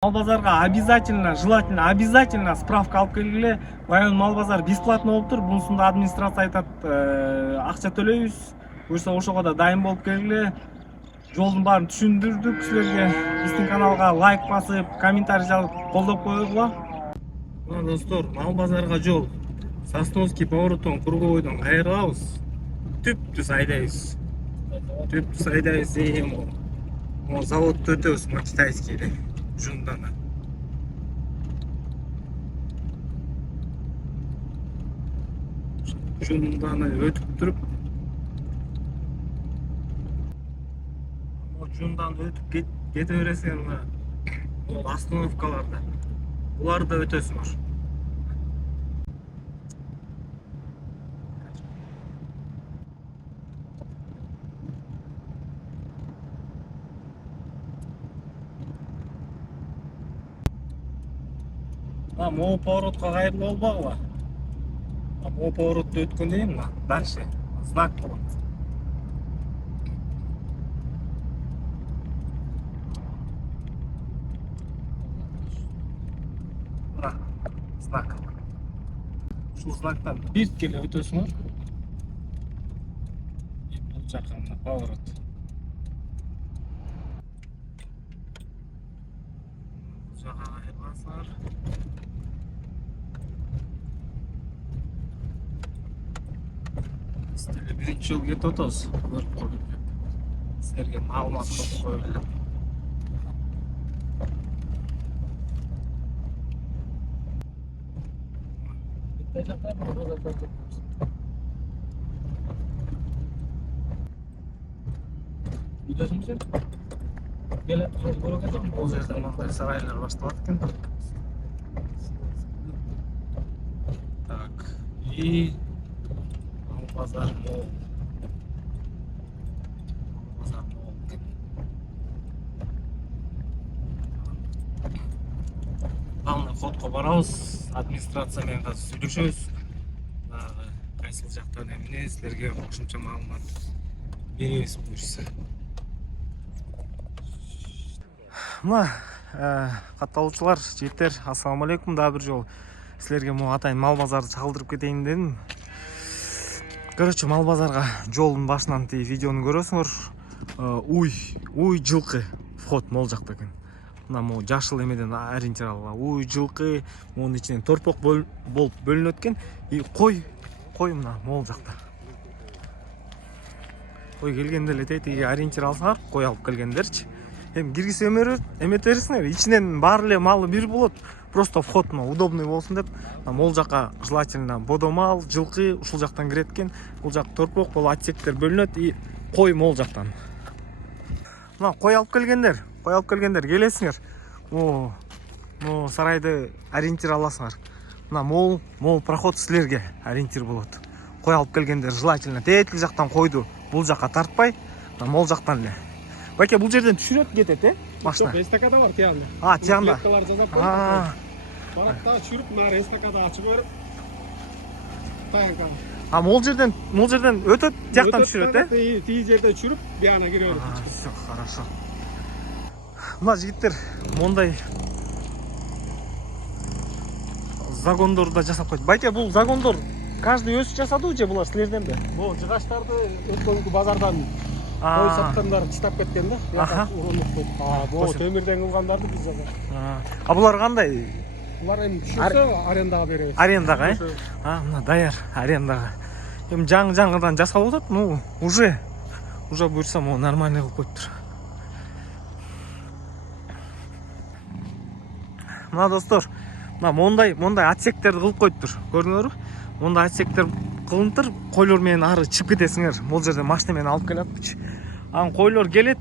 Мал базарга желательно справка алып келгиле. Баягы мал базар бесплатно болуп тур. Бунусунда администрация айтат, акча төлөйбүз. Буюрса ошого да дайым болуп келгиле. Жолдун баарын түшүндүрдүк силерге. Биздин каналга лайк басып, комментарий жазып колдоп коюңузла. Мына достор, мал базарга жол. Сосновский поворотон, Круговойдон кайрылабыз. Түптүз айдайбыз. Mo zavodda o'tamiz Makitayskiyda. Jundana. Jundana o'tib turib, Jundan o'tib ketaverasizlar mana. Bu oстановкаларда. Ularda o'tasizlar. Могу поворотқа кайрылып албагыла. Могу поворотты өткөндөн кийин мына дальше знак болот. Мына знак. Ушул знактан бир келе өтөсүңөр. Бул жака мына поворот. Бул жака кайрыласыңар. Birinchi yo'lga ketib o'tamiz. Ko'rib qo'ying. Sizlarga ma'lumot qilib qo'yildi. Bu yerda bunday saraylar boshlangan. Tak. И Bozor mol. Главный входқа барабыз. Администрация менен казыр сүйлөшөбүз. Кайсыл жактан эмне силерге кошумча маалымат беребиз буюрса. Мына катталуучулар, жигиттер, ассаламу алейкум. Дагы бир жолу силерге могу атайын мал базарды чагылдырып кетейин дедим. Короче, мал базарга жолдун башынан тиги видеону көрөсүңөр. Уй жылкы вход мол жакта экен. Мына могу жашыл эмеден ориентир алгыла. Уй жылкы, мунун ичинен торпок болуп бөлүнөт экен. И кой мына мол жакта. Кой келгенде эле тиги ориентир алсаңар, кой алып келгендерчи. Эми киргизип эметерсиңер, ичинен баары эле малы бир болот. Просто вход удобный болсын деп, мол жака желательно бодомал, жылкы ушул жактан кирет экен. Бул жак торпок болуп отсектер бөлүнөт и кой мол жактан. Мына кой алып келгендер келесиңер. Сарайды ориентир аласыңар. Мына мол проход силерге ориентир болот. Кой алып келгендер желательно тетки жактан койду бул жака тартпай, мол жактан эле. Баке, бул жерден түшүрөт кетет, машина. Эстакада бар тиягында. Тиягында. Клеткалар жасап коюп. Баракта чүрүп, мына эстакада ачып берип. Таянка. Мол жерден өтөт, тияктан түшүрөт, Тиги жерден чүрүп, бияна кире берет. Всё, хорошо. Мына жигиттер, мондай загондорду да жасап койду. Байке, бул загондор каждый өзү жасадыбы же булар силерденби? Бул жыгаштарды өткөнгү базардан кой саткандар чытап кеткен да. Урундук койдук. Бул темирден кылгандарды биз жасадык. Булар кандай? Булар эми түшүрсө арендага беребиз. Арендаға, мына даяр арендаға. Эми жаңыдан жасап атат, уже буйрса могу нормальный кылып коюптур. Мына достор, мына мондай отсектерди кылып коюптур. Көрдүңөрбү? Мондай отсектер кылынтыр, койлор менен ары чыгып кетесиңер. Мол жерден машина менен алып келатчы. Койлор келет,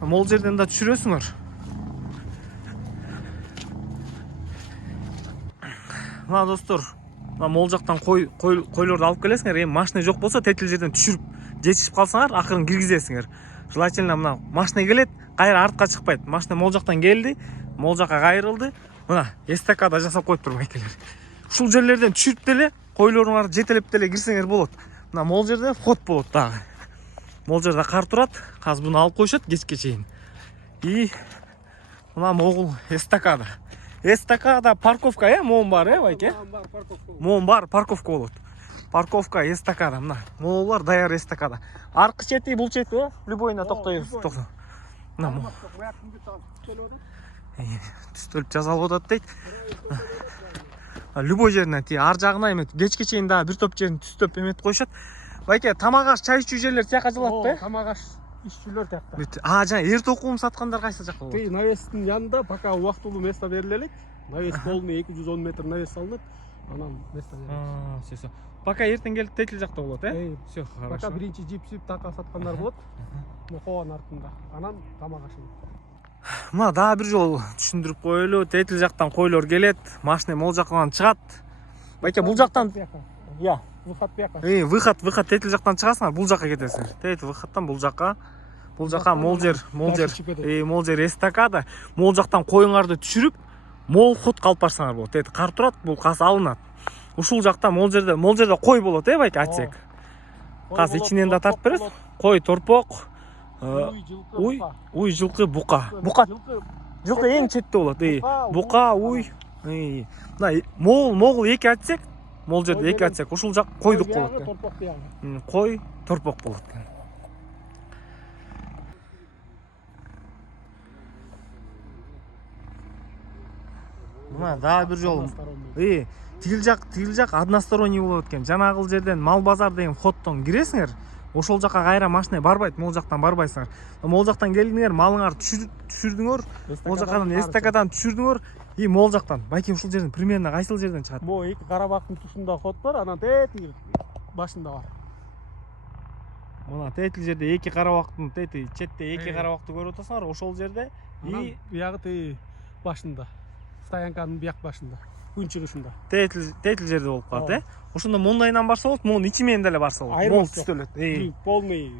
мол жерден да түшүрөсүңөр. Мына достор, мол жактан койлорду алып келесиңер. Эми машина жок болсо тетил жерден түшүрүп жетишип калсаңар, акырын киргизесиңер. Желательно мына машина келет, кайра артка чыкпайт. Машина мол жактан келди, мол жака кайрылды. Мына эстакада жасап коюптур байкелер. Ушул жерлерден түшүрүп деле койлоруңарды жетелеп деле кирсеңер болот. Мына мол жерде вход болот дагы. Мол жерде кар турат. Азыр буну алып коюшат кечке чейин. И Мына могул эстакада. Эстакада парковка, моун бар, байке? Моун бар, парковка болот. Парковка, эстакада, мына. Могулар даяр эстакада. Аркы чети, бул чети, любойуна токтойбуз. Мына түстөлүп жасалып атат дейт. Любой жеринен ти ар жагына эме кечке чейин дагы бир топ жерин түстөп эметип коюшат. Байке, тамак аш, чай ичүү жерлер тияка жылат да? Тамак аш иччүлөр тиякта. Жана эрт окуум саткандар кайсы жакта болот? Тей навестин янында пока убактылуу место берилелик. Навес полный 210 метр навес салынат. Анан место берилет. Все. Пока эртең келип тетил жакта болот, Все, хорошо. Пока биринчи жипсип така саткандар болот. Мохован артында. Анан тамак ашын. Мына дагы бир жолу түшүндүрүп коелу. Тетил жактан койлор келет, машина могул жактан чыгат. Байке, бул жактан выход бияка. Выход тетил жактан чыгасыңар, бул жакка кетесиңер. Тетил выходтан бул жакка. Бул жакка мол жер эстакада. Мол жактан коюңарды түшүрүп, мол ход калып барсаңар болот. Тетил кар турат, бул каз алынат. Ушул жакта мол жерде кой болот, байке, айтсак. Каз ичинен да тартып берет. Кой, торпок, уй, жылкы, бука. Жылкы эң четте болот. Бука, уй. Мына могул эки айтсак, мол жерде эки айтсак, ушул жак койдук болот. Кой, торпок болот. Мына дагы бир жолу. Тигил жак односторонний болот экен. Жанагыл жерден мал базар деген входтон киресиңер. Ошол жакка кайра машина барбайт, мол жактан барбайсыңар. Мол жактан келдиңер, малыңар түшүрдүңөр, мол жактан эстакадан түшүрдүңөр, мол жактан. Байке, ушул жерден примерно кайсыл жерден чыгат? Бу эки карабактын тушунда ход бар, анан тети башында бар. Мына тетил жерде эки карабактын четте эки карабакты көрүп атасыңар, ошол жерде биягы башында. Стоянканын бияк башында. Күн чыгышында. Тетил жерде болуп калат, Ошондо мондайынан барса болот, монун ичи менен деле барса болот. Мол түстөлөт. Полный.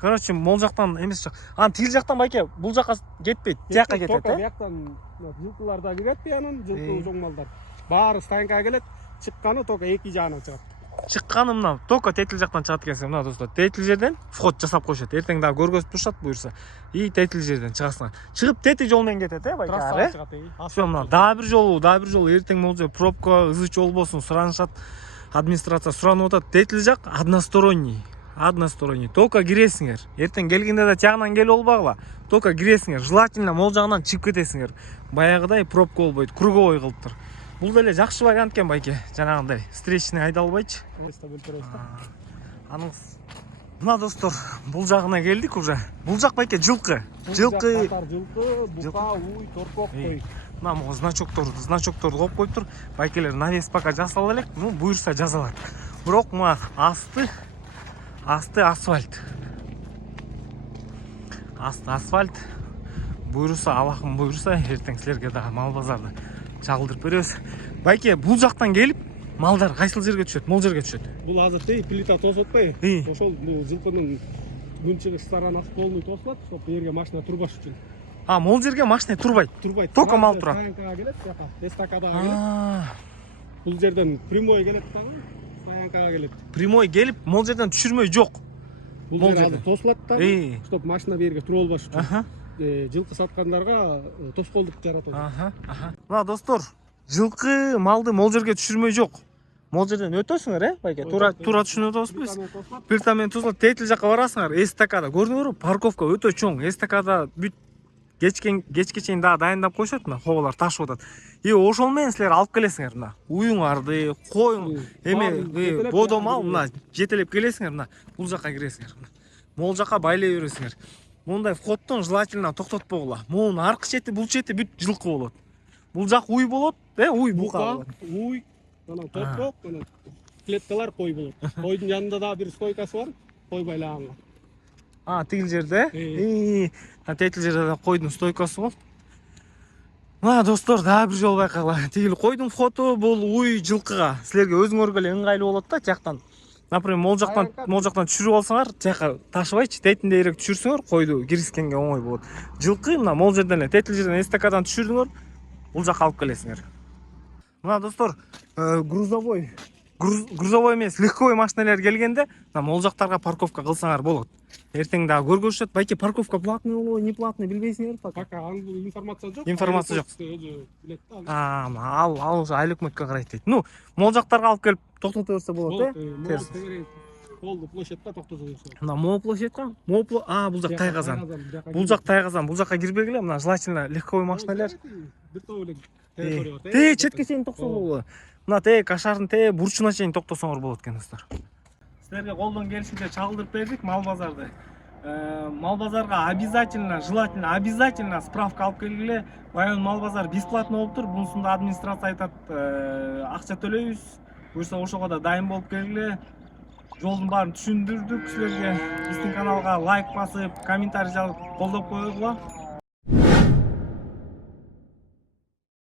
Короче, мол жактан эмес жак. Анан тигил жактан байке, бул жакка кетпейт, тияка кетет, Тока бияктан жылкылар да кирет, анан жылкы узоң малдар. Баары стоянкага келет, чыкканы тока эки жагынан чыгат. Чыкканы мына тока тетил жактан чыгат экенсиң, мына достор. Тетил жерден вход жасап коюшат. Эртең дагы көргөзүп турушат буюрса. Тетил жерден чыгасыңар. Чыгып тетил жол менен кетет, байке. Трассага чыгат, Всё, мына дагы бир жолу эртең могул пробка, ызы чол болсун, суранышат. Администрация суранып атат. Тетил жак односторонний. Тока киресиңер. Эртең келгенде да тягынан келип албагыла. Тока киресиңер. Желательно мол жагынан чыгып кетесиңер. Баягыдай пробка болбойт, круговой кылыптыр. Бул деле жакшы вариант экен, байке. Жанагындай встречный айдалбайчы. Мына достор, бул жагына келдик уже. Бул жак байке жылкы. Жылкы, бука, уй, торпок кой. Мына могу значокторду коюп коюптур. Байкелер навес пока жасала элек, буюрса жазалат. Бирок мына асты асфальт. Асфальт. Буюрса, Аллахым буюрса, эртең силерге дагы мал базарды чагылдырып беребиз. Байке, бул жактан келип, малдар кайсыл жерге түшөт? Мол жерге түшөт. Бул азыр плита тосуп атпайбы? Ошол бул жылкынын күн чыгыш сторонасы полный тосулат, чтоб бу жерге машина турбаш үчүн. Мол жерге машина турбайт. Тока мал турат. Стоянкага келет, жака эстакадага келет. Бул жерден прямой келет дагы, стоянкага келет. Прямой келип, мол жерден түшүрмөй жок. Бул жер азыр тосулат дагы, чтоб машина бу жерге тура албаш үчүн. Жылкы саткандарга тоскоолдук жаратат. Мына достор, жылкы малды мол жерге түшүрмөй жок. Мол жерден өтөсүңөр, байке. Тура түшүнүп атабызбы? Плитамен тосулат, тетил жакка барасыңар, эстакада. Көрдүңөрбү? Парковка өтө чоң. Эстакада бүт кечке чейин дагы дайындап коюшат, мына хоболор ташып атат. Ошол менен силер алып келесиңер, мына уюңарды, коюң, эме бодо мал, мына жетелеп келесиңер, мына бул жакка киресиңер. Мол жакка байлай бересиңер. Мондай входтон желательно токтотпогула. Монун аркы чети, бул чети бүт жылкы болот. Бул жак уй болот, уй бука. Уй, анан торпок, анан клеткалар кой болот. Койдун жанында да бир стойкасы бар, кой байлаганга. Тигил жерде? Тетил жерде койдун стойкасы болот. Мына достор, дагы бир жол байкагыла. Тигил койдун входу бул уй жылкыга. Силерге өзүңөргө эле ыңгайлуу болот да, тияктан. Например, мол жактан түшүрүп алсаңар, тияка ташыбайчы, тетиндейирээк түшүрсөңөр, койду кирискенге оңой болот. Жылкы мына мол жерден эле, тетил жерден эстакадан түшүрдүңөр, бул жакка алып келесиңер. Мына достор, грузовой грузовой эмес легковой машиналар келгенде могул жактарга парковка кылсаңар болот. Эртең дагы көргөзүшөт. Байке парковка платный болобу, не платный билбейсиңер пока. Пока информация жок. Информация жок. Билет да. Ал уже айыл өкмөткө карайт дейт. Ну, могул жактарга алып келип токтото берсе болот, Терс. Болду площадьта токтото берсе. Мына могул площадька, бул жак Тайгазан. Бул жак Тайгазан, бул жакка кирбегиле, мына желательно легковой машиналар. Бир топ эле территория бар. Четке чейин токсоңор болот. Мына кашардын бурчуна чейин токтосоңор болот экен достор. Силерге колдон келишинче чагылдырып бердик мал базарды. Мал базарга обязательно справка алып келгиле. Баян мал базар бесплатно болуп тур. Бунусунда администрация айтат, акча төлөйбүз. Буюрса ошого да дайым болуп келгиле. Жолдун баарын түшүндүрдүк силерге. Биздин каналга лайк басып, комментарий жазып колдоп коюңузlar.